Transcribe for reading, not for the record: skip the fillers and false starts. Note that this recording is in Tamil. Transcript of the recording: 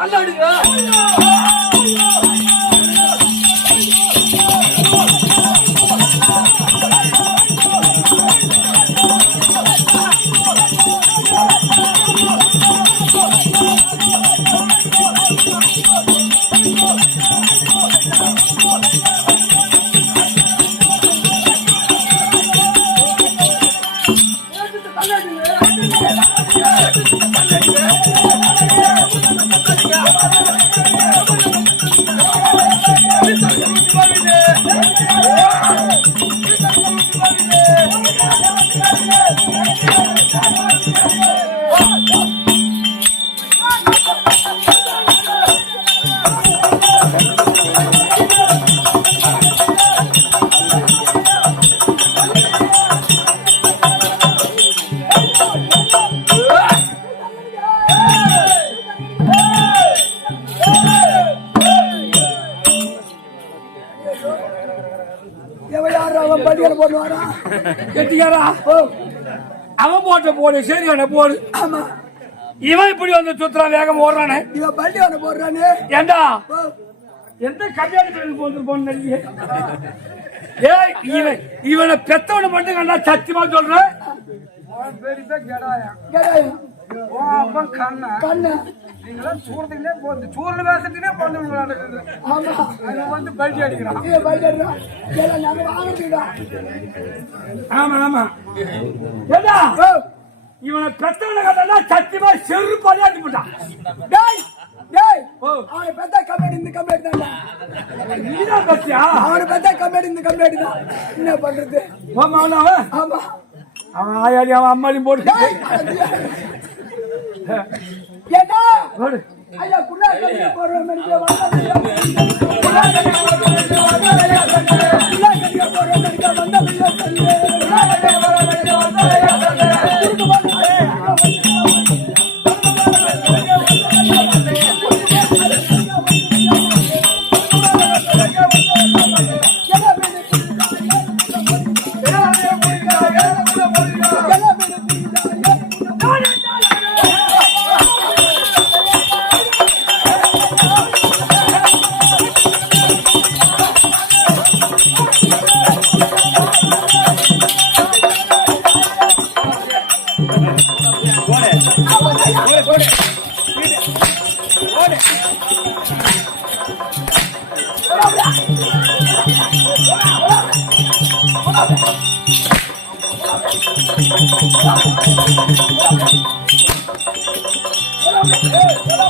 தள்ளாடுங்க. அவன் போட்ட போடு சரியான போடு. ஆமா இவன் இப்படி வந்து சுத்துறான் வேகம் ஓடுறானே. இவன் பள்ளி வந்து போடுறானே. ஏண்டா எந்த கல்யாணத்துக்கு போட்டு போன இவனை பெத்தவனை மட்டும் கண்டா சத்தியமா சொல்றேன். சூரத்துக்குனே போகுது சூரன் வேசத்துக்குனே வந்து பல்டி அடிக்கிறான். ஆமா ஆமா இவனை பெத்தவனை கண்டா சத்தியமா செரு பள்ளியாட்டி போட்டான். அவனை பெத்தா கம்பெனி இந்த கம்பெனி தான் பத்தியா அவனை பெத்தா கம்பெனி இந்த கம்பெனி தான். என்ன பண்றது? ஆமா அவன் ஆயாடி அவன் அம்மாடி போட்டு ஐயா குள்ளா போற Thank you.